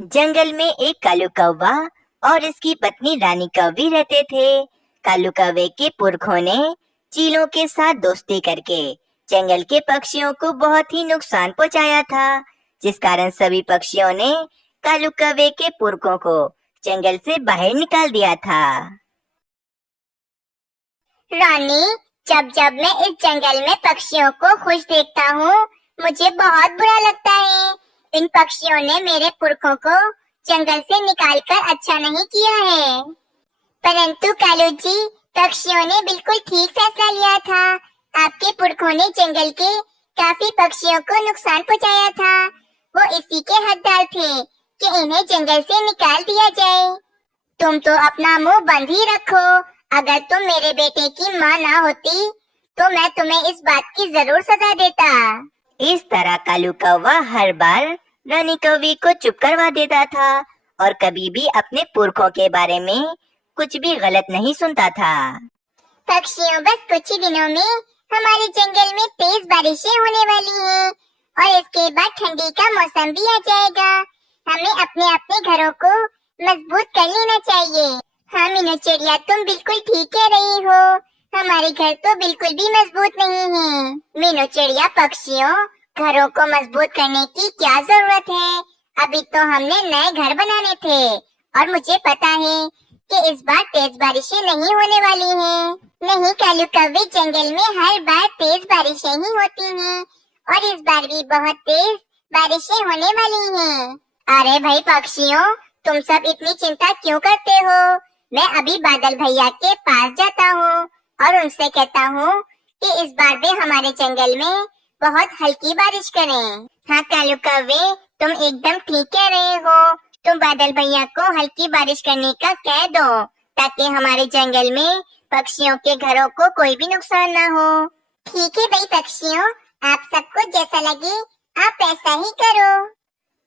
जंगल में एक कालू कौवा और इसकी पत्नी रानी कौवी रहते थे। कालू कौवे के पुरखों ने चीलों के साथ दोस्ती करके जंगल के पक्षियों को बहुत ही नुकसान पहुंचाया था, जिस कारण सभी पक्षियों ने कालू कौवे के पुरखों को जंगल से बाहर निकाल दिया था। रानी, जब जब मैं इस जंगल में पक्षियों को खुश देखता हूँ, मुझे बहुत बुरा लगता है। इन पक्षियों ने मेरे पुरखों को जंगल से निकालकर अच्छा नहीं किया है। परंतु कालू जी, पक्षियों ने बिल्कुल ठीक फैसला लिया था। आपके पुरखों ने जंगल के काफी पक्षियों को नुकसान पहुंचाया था। वो इसी के हकदार थे कि इन्हें जंगल से निकाल दिया जाए। तुम तो अपना मुंह बंद ही रखो। अगर तुम मेरे बेटे की माँ ना होती तो मैं तुम्हें इस बात की जरूर सजा देता। इस तरह कालू कौवा हर बार रानी कौवी को चुप करवा देता था और कभी भी अपने पुरखों के बारे में कुछ भी गलत नहीं सुनता था। पक्षियों, बस कुछ ही दिनों में हमारे जंगल में तेज बारिशें होने वाली हैं और इसके बाद ठंडी का मौसम भी आ जाएगा। हमें अपने अपने घरों को मजबूत कर लेना चाहिए। हाँ मीनू चिड़िया, तुम बिल्कुल ठीक कह रही हो। हमारे घर तो बिल्कुल भी मजबूत नहीं है। मीनू चिड़िया, पक्षियों, घरों को मजबूत करने की क्या जरूरत है? अभी तो हमने नए घर बनाने थे और मुझे पता है कि इस बार तेज बारिशें नहीं होने वाली हैं। नहीं कालू कौवे, जंगल में हर बार तेज बारिशें ही होती हैं और इस बार भी बहुत तेज बारिशें होने वाली हैं। अरे भाई पक्षियों, तुम सब इतनी चिंता क्यों करते हो? मैं अभी बादल भैया के पास जाता हूँ और उनसे कहता हूँ कि इस बार भी हमारे जंगल में बहुत हल्की बारिश करें। हाँ कालू कौवे, तुम एकदम ठीक कह रहे हो। तुम बादल भैया को हल्की बारिश करने का कह दो ताकि हमारे जंगल में पक्षियों के घरों को कोई भी नुकसान ना हो। ठीक है भाई पक्षियों, आप सबको जैसा लगे आप ऐसा ही करो।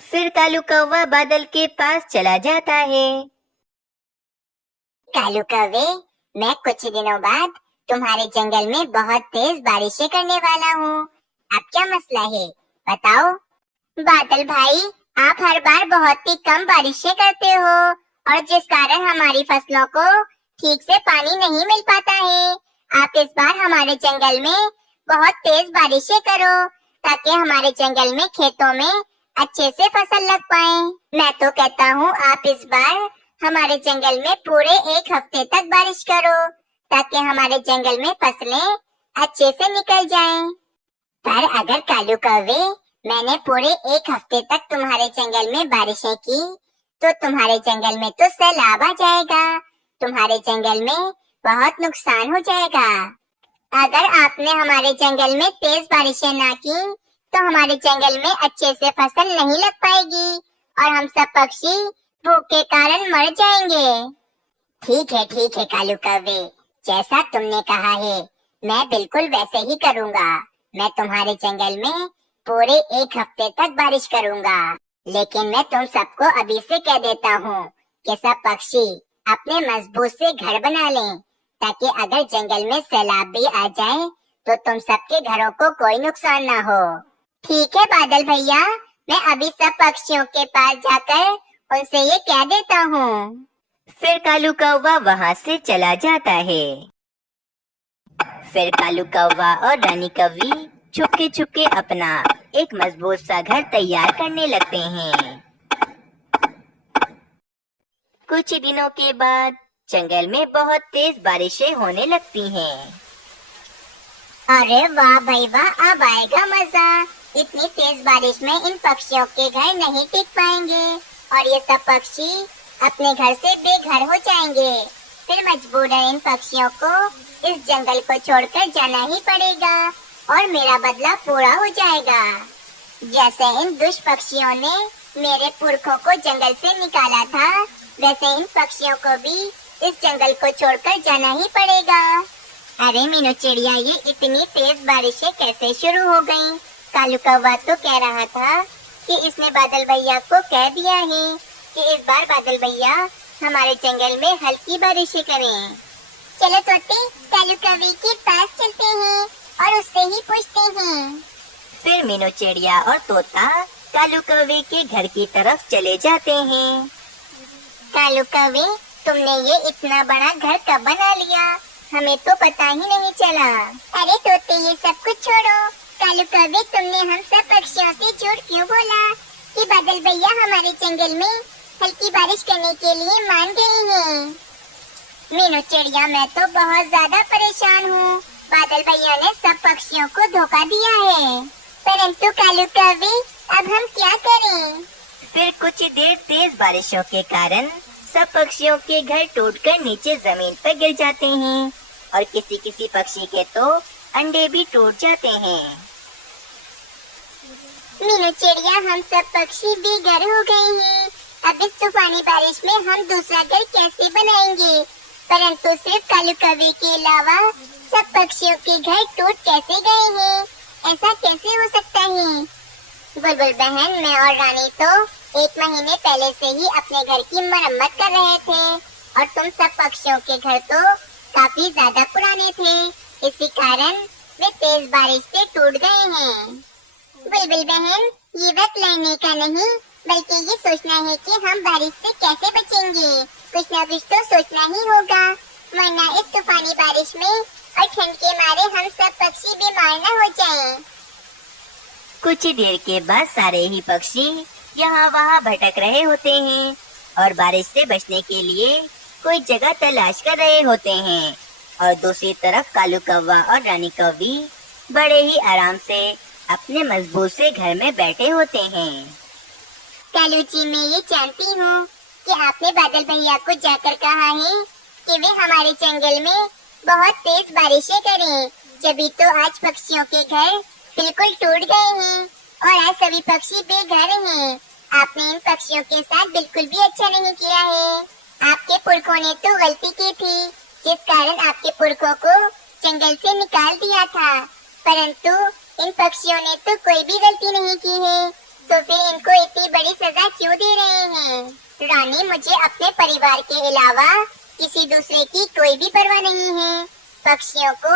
फिर कालू कौवा बादल के पास चला जाता है। कालू कौवे, मैं कुछ दिनों बाद तुम्हारे जंगल में बहुत तेज बारिशें करने वाला हूँ। अब क्या मसला है, बताओ। बादल भाई, आप हर बार बहुत ही कम बारिशें करते हो और जिस कारण हमारी फसलों को ठीक से पानी नहीं मिल पाता है। आप इस बार हमारे जंगल में बहुत तेज बारिशें करो ताकि हमारे जंगल में खेतों में अच्छे से फसल लग पाए। मैं तो कहता हूँ आप इस बार हमारे जंगल में पूरे एक हफ्ते तक बारिश करो ताकि हमारे जंगल में फसलें अच्छे से निकल जाएं। पर अगर कालू कौवे, मैंने पूरे एक हफ्ते तक तुम्हारे जंगल में बारिशें की तो तुम्हारे जंगल में तो सैलाब आ जाएगा। तुम्हारे जंगल में बहुत नुकसान हो जाएगा। अगर आपने हमारे जंगल में तेज बारिशें ना की तो हमारे जंगल में अच्छे से फसल नहीं लग पाएगी और हम सब पक्षी भूख के कारण मर जाएंगे। ठीक है कालू कौवे, जैसा तुमने कहा है मैं बिल्कुल वैसे ही करूँगा। मैं तुम्हारे जंगल में पूरे एक हफ्ते तक बारिश करूँगा। लेकिन मैं तुम सबको अभी से कह देता हूँ कि सब पक्षी अपने मजबूत से घर बना लें ताकि अगर जंगल में सैलाब भी आ जाए तो तुम सबके घरों को कोई नुकसान ना हो। ठीक है बादल भैया, मैं अभी सब पक्षियों के पास जाकर उनसे ये कह देता हूँ। फिर कालू कौवा वहाँ से चला जाता है। फिर कालू कौवा और रानी कौवी छुपके छुपके अपना एक मजबूत सा घर तैयार करने लगते हैं। कुछ दिनों के बाद जंगल में बहुत तेज बारिशें होने लगती हैं। अरे वाह भाई वाह, अब आएगा मजा। इतनी तेज बारिश में इन पक्षियों के घर नहीं टिक पाएंगे और ये सब पक्षी अपने घर से बेघर हो जाएंगे। फिर मजबूरन इन पक्षियों को इस जंगल को छोड़कर जाना ही पड़ेगा और मेरा बदला पूरा हो जाएगा। जैसे इन दुष्ट पक्षियों ने मेरे पुरखों को जंगल से निकाला था, वैसे इन पक्षियों को भी इस जंगल को छोड़कर जाना ही पड़ेगा। अरे मीनू चिड़िया, ये इतनी तेज बारिशें कैसे शुरू हो गईं? कालू कौवा तो कह रहा था कि इसने बादल भैया को कह दिया है कि इस बार बादल भैया हमारे जंगल में हल्की बारिशें करें। चलो तोते, कालू कौवे के पास चलते हैं और उससे ही पूछते हैं। फिर मीनू चिड़िया और तोता कालू कौवे के घर की तरफ चले जाते हैं। कालू कौवे, तुमने ये इतना बड़ा घर कब बना लिया? हमें तो पता ही नहीं चला। अरे तोते, ये सब कुछ छोड़ो। कालू कौवे, तुमने हम सब पक्षियों से झूठ क्यों बोला कि बादल भैया हमारे जंगल में हल्की बारिश करने के लिए मान गए हैं? मीनू चिड़िया, मैं तो बहुत ज्यादा परेशान हूँ। बादल भैया ने सब पक्षियों को धोखा दिया है। परंतु कालू कौवे, अब हम क्या करें? फिर कुछ देर तेज बारिशों के कारण सब पक्षियों के घर टूटकर नीचे जमीन पर गिर जाते हैं और किसी किसी पक्षी के तो अंडे भी टूट जाते हैं। मीनू चिड़िया, हम सब पक्षी बेघर हो गए हैं। अब इस तूफानी बारिश में हम दूसरा घर कैसे बनाएंगे? परंतु सिर्फ कालू कौवे के अलावा सब पक्षियों के घर टूट कैसे गए हैं? ऐसा कैसे हो सकता है? बुलबुल बहन, मैं और रानी तो 1 महीने पहले से ही अपने घर की मरम्मत कर रहे थे और तुम सब पक्षियों के घर तो काफी ज्यादा पुराने थे, इसी कारण वे तेज बारिश से टूट गए हैं। बुलबुल बहन, ये वक्त लड़ने का नहीं बल्कि ये सोचना है कि हम बारिश से कैसे बचेंगे। कुछ न कुछ तो सोचना ही होगा, वरना इस तूफानी बारिश में और ठंड के मारे हम सब पक्षी बीमार न हो जाएं। कुछ देर के बाद सारे ही पक्षी यहाँ वहाँ भटक रहे होते हैं और बारिश से बचने के लिए कोई जगह तलाश कर रहे होते हैं। और दूसरी तरफ कालू कौवा और रानी कौवी बड़े ही आराम से अपने मजबूत से घर में बैठे होते हैं। कालू जी, मैं ये जानती हूँ कि आपने बादल भैया को जाकर कहा है कि वे हमारे जंगल में बहुत तेज बारिशें करें, जभी तो आज पक्षियों के घर बिल्कुल टूट गए हैं और आज सभी पक्षी बेघर हैं। आपने इन पक्षियों के साथ बिल्कुल भी अच्छा नहीं किया है। आपके पुरखों ने तो गलती की थी, जिस कारण आपके पुरखों को जंगल से निकाल दिया था। परंतु इन पक्षियों ने तो कोई भी गलती नहीं की है, तो फिर इनको इतनी बड़ी सजा क्यों दे रहे हैं? रानी, मुझे अपने परिवार के अलावा किसी दूसरे की कोई भी परवाह नहीं है। पक्षियों को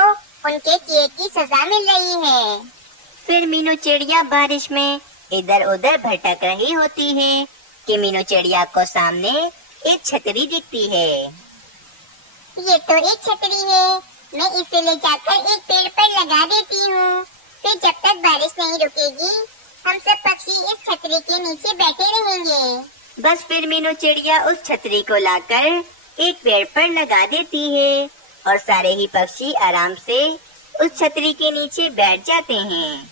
उनके किए की सजा मिल रही है। फिर मीनू चिड़िया बारिश में इधर उधर भटक रही होती है कि मीनू चिड़िया को सामने एक छतरी दिखती है। ये तो एक छतरी है, मैं इसे ले जाकर एक पेड़ पर लगा देती हूँ। फिर जब तक बारिश नहीं रुकेगी, हम सब पक्षी इस छतरी के नीचे बैठे रहेंगे। बस फिर मीनू चिड़िया उस छतरी को लाकर एक पेड़ पर लगा देती है और सारे ही पक्षी आराम से उस छतरी के नीचे बैठ जाते हैं।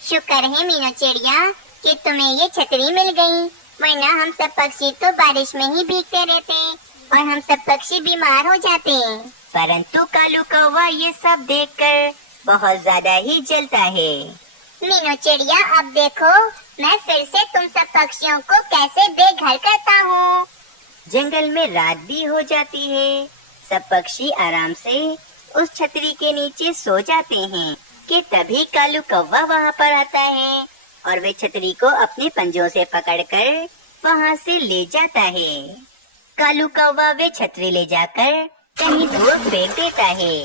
शुक्र है मीनू चिड़िया कि तुम्हें ये छतरी मिल गई, वरना हम सब पक्षी तो बारिश में ही भीगते रहते और हम सब पक्षी बीमार हो जाते। परंतु कालू कौवा ये सब देखकर बहुत ज्यादा ही जलता है। मीनू चिड़िया, अब देखो मैं फिर से तुम सब पक्षियों को कैसे बेघर करता हूँ। जंगल में रात भी हो जाती है। सब पक्षी आराम से उस छतरी के नीचे सो जाते हैं कि तभी कालू कौवा वहाँ पर आता है और वे छतरी को अपने पंजों से पकड़कर वहाँ से ले जाता है। कालू कौवा वे छतरी ले जाकर कहीं दूर फेंक देता है।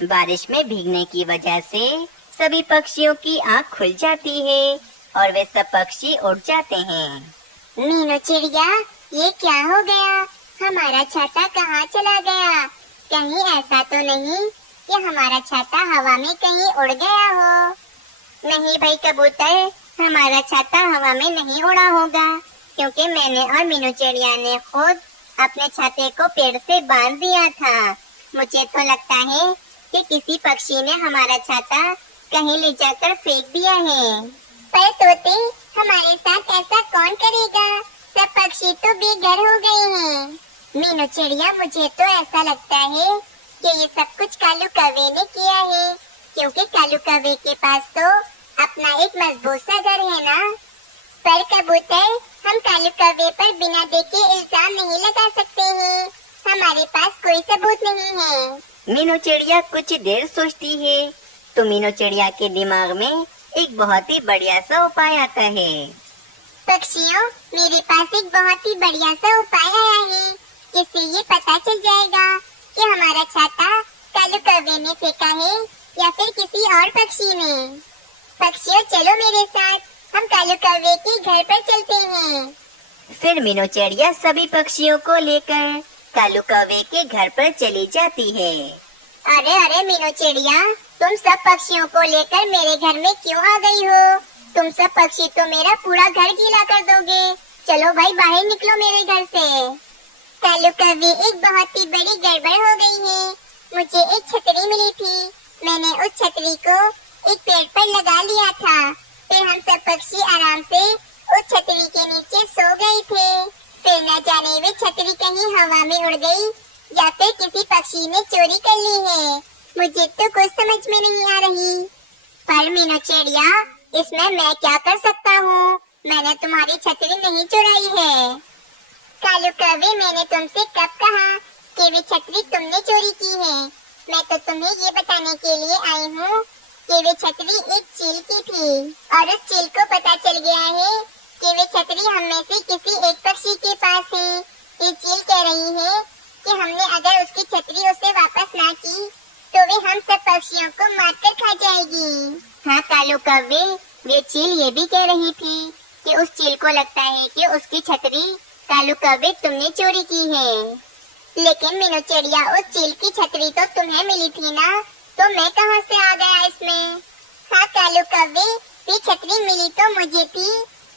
बारिश में भीगने की वजह से सभी पक्षियों की आँख खुल जाती है और वे सब पक्षी उड़ जाते हैं। मीनू चिड़िया, ये क्या हो गया? हमारा छाता कहाँ चला गया? कहीं ऐसा तो नहीं कि हमारा छाता हवा में कहीं उड़ गया हो? नहीं भाई कबूतर, हमारा छाता हवा में नहीं उड़ा होगा, क्योंकि मैंने और मीनू चिड़िया ने खुद अपने छाते को पेड़ से बांध दिया था। मुझे तो लगता है कि किसी पक्षी ने हमारा छाता कहीं ले जाकर फेंक दिया है। पर तोते, हमारे साथ ऐसा कौन करेगा? सब पक्षी तो बेघर हो गए हैं। मीनू चिड़िया, मुझे तो ऐसा लगता है कि ये सब कुछ कालू कौवे ने किया है, क्योंकि कालू कौवे के पास तो अपना एक मजबूत सा घर है ना। पर कबूतर, हम कालू कौवे पर बिना देखे इल्जाम नहीं लगा सकते हैं, हमारे पास कोई सबूत नहीं है। मीनू चिड़िया कुछ देर सोचती है तो मीनू चिड़िया के दिमाग में एक बहुत ही बढ़िया सा उपाय आता है। पक्षियों, मेरे पास एक बहुत ही बढ़िया सा उपाय आया है, जिससे ये पता चल जाएगा कि हमारा छाता कालू कौवे ने फेंका है या फिर किसी और पक्षी ने। पक्षियों, चलो मेरे साथ, हम कालू कौवे के घर पर चलते हैं। फिर मीनू चिड़िया सभी पक्षियों को लेकर कालू कौवे के घर पर चली जाती है। अरे अरे मीनू चिड़िया, तुम सब पक्षियों को लेकर मेरे घर में क्यों आ गई हो? तुम सब पक्षी तो मेरा पूरा घर गीला कर दोगे। चलो भाई, बाहर निकलो मेरे घर से। कालू कौवे, एक बहुत ही बड़ी गड़बड़ हो गई है। मुझे एक छतरी मिली थी, मैंने उस छतरी को एक पेड़ पर लगा लिया था। फिर हम सब पक्षी आराम से उस छतरी के नीचे सो गए थे। फिर न जाने वे छतरी कहीं हवा में उड़ गई या फिर किसी पक्षी ने चोरी कर ली है। मुझे तो कुछ समझ में नहीं आ रही। पर मीनू चिड़िया, इसमें मैं क्या कर सकता हूँ? मैंने तुम्हारी छतरी नहीं चुराई है। कालू कौवे, मैंने तुमसे कब कहा कि वे छतरी तुमने चोरी की है? मैं तो तुम्हें ये बताने के लिए आई हूँ कि वे छतरी एक चील की थी और उस चील को पता चल गया है कि वे छतरी हम में से किसी एक पक्षी के पास है। ये चील कह रही है कि हमने अगर उसकी छतरी उसे वापस ना की तो वे हम सब पक्षियों को मारकर खा जाएगी। हाँ कालू कौवे, वे चील ये भी कह रही थी कि उस चील को लगता है कि उसकी छतरी कालू कौवे तुमने चोरी की है। लेकिन मीनू चिड़िया, उस चील की छतरी तो तुम्हें मिली थी ना, तो मैं कहाँ से आ गया इसमें? हाँ कालू कौवे, वे छतरी मिली तो मुझे थी,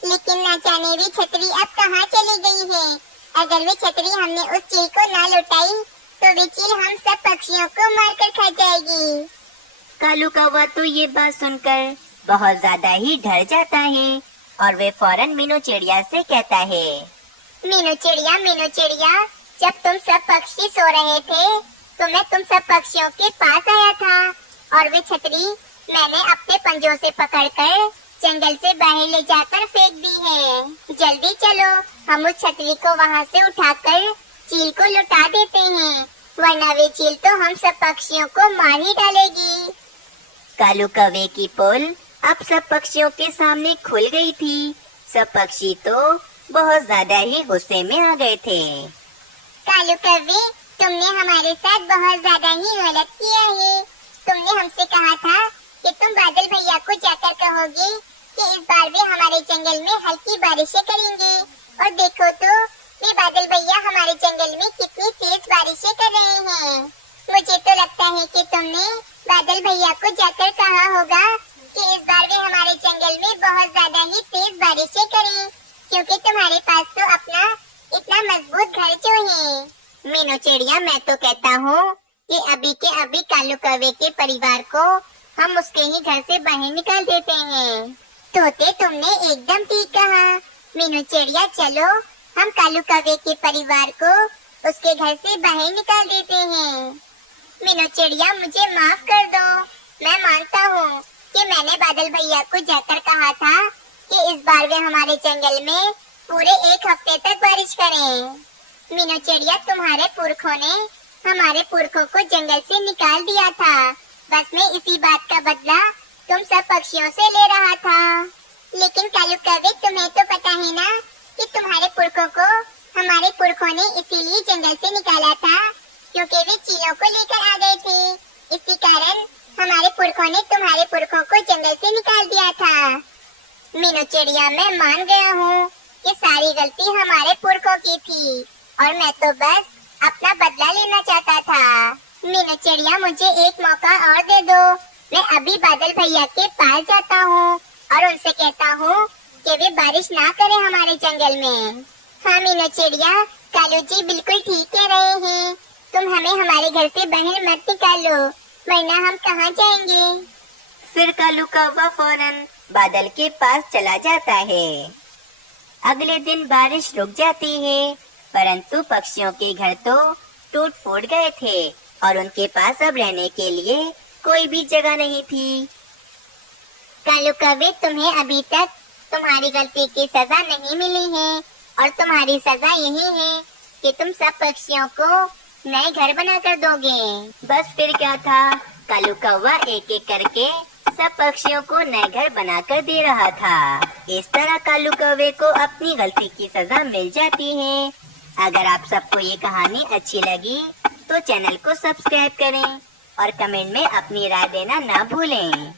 लेकिन न जाने वे छतरी अब कहाँ चली गई है। अगर वे छतरी हमने उस चील को ना लौटाई तो वे चील हम सब पक्षियों को मारकर खा जाएगी। कालू कौवा तो ये बात सुनकर बहुत ज्यादा ही डर जाता है और वे फौरन मीनू चिड़िया से कहता है, मीनू चिड़िया, जब तुम सब पक्षी सो रहे थे तो मैं तुम सब पक्षियों के पास आया था और वे छतरी मैंने अपने पंजों से पकड़कर जंगल से बाहर ले जाकर फेंक दी है। जल्दी चलो, हम उस छतरी को वहाँ से उठाकर चील को लौटा देते हैं, वरना वे चील तो हम सब पक्षियों को मार ही डालेगी। कालू कौवे की पोल अब सब पक्षियों के सामने खुल गई थी। सब पक्षी तो बहुत ज्यादा ही गुस्से में आ गए थे। कालू कौवे, तुमने हमारे साथ बहुत ज्यादा ही गलत किया है। तुमने हमसे कहा था कि तुम बादल भैया को जाकर कहोगे कि इस बार वे हमारे जंगल में हल्की बारिशें करेंगे, और देखो तो वे बादल भैया हमारे जंगल में कितनी तेज बारिशें कर रहे हैं। मुझे तो लगता है कि तुमने बादल भैया को जाकर कहा होगा कि इस बार वे हमारे जंगल में बहुत ज्यादा ही तेज बारिशें करें, क्योंकि तुम्हारे पास तो अपना इतना मजबूत घर जो है। मीनू चिड़िया, मैं तो कहता हूँ कि अभी के अभी कालू कौवे के परिवार को हम उसके ही घर से बाहर निकाल देते हैं। तोते, तुमने एकदम ठीक कहा। मीनू चिड़िया, चलो हम कालू कौवे के परिवार को उसके घर से बाहर निकाल देते हैं। मीनू चिड़िया, मुझे माफ कर दो। मैं मानता हूँ कि मैंने बादल भैया को जाकर कहा था कि इस बार वे हमारे जंगल में पूरे एक हफ्ते तक बारिश करें। मीनू चिड़िया, तुम्हारे पुरखों ने हमारे पुरखों को जंगल से निकाल दिया था, बस मैं इसी बात का बदला तुम सब पक्षियों से ले रहा था। लेकिन कालू कौवे, तुम्हें तो पता है ना कि तुम्हारे पुरखों को हमारे पुरखों ने इसीलिए जंगल से निकाला था क्योंकि वे चीलों को लेकर आ गए थे। इसी कारण हमारे पुरखों ने तुम्हारे पुरखों को जंगल से निकाल दिया था। मीनू चिड़िया, मैं मान गया हूँ कि सारी गलती हमारे पुरखों की थी और मैं तो बस अपना बदला लेना चाहता था। मीनू चिड़िया, मुझे एक मौका और दे दो। मैं अभी बादल भैया के पास जाता हूँ और उनसे कहता हूँ कि वे बारिश ना करें हमारे जंगल में। हाँ मीनू चिड़िया, कालू जी बिल्कुल ठीक कह रहे हैं। तुम हमें हमारे घर से बाहर मत निकालो, वरना हम कहाँ जाएंगे। फिर कालू कौवा फौरन बादल के पास चला जाता है। अगले दिन बारिश रुक जाती है, परंतु पक्षियों के घर तो टूट फूट गए थे और उनके पास अब रहने के लिए कोई भी जगह नहीं थी। कालू कौवे, तुम्हें अभी तक तुम्हारी गलती की सजा नहीं मिली है और तुम्हारी सजा यही है कि तुम सब पक्षियों को नए घर बना कर दोगे। बस फिर क्या था, कालू कौवा एक एक करके सब पक्षियों को नए घर बनाकर दे रहा था। इस तरह कालू कौवे को अपनी गलती की सजा मिल जाती है। अगर आप सबको ये कहानी अच्छी लगी तो चैनल को सब्सक्राइब करें और कमेंट में अपनी राय देना ना भूलें।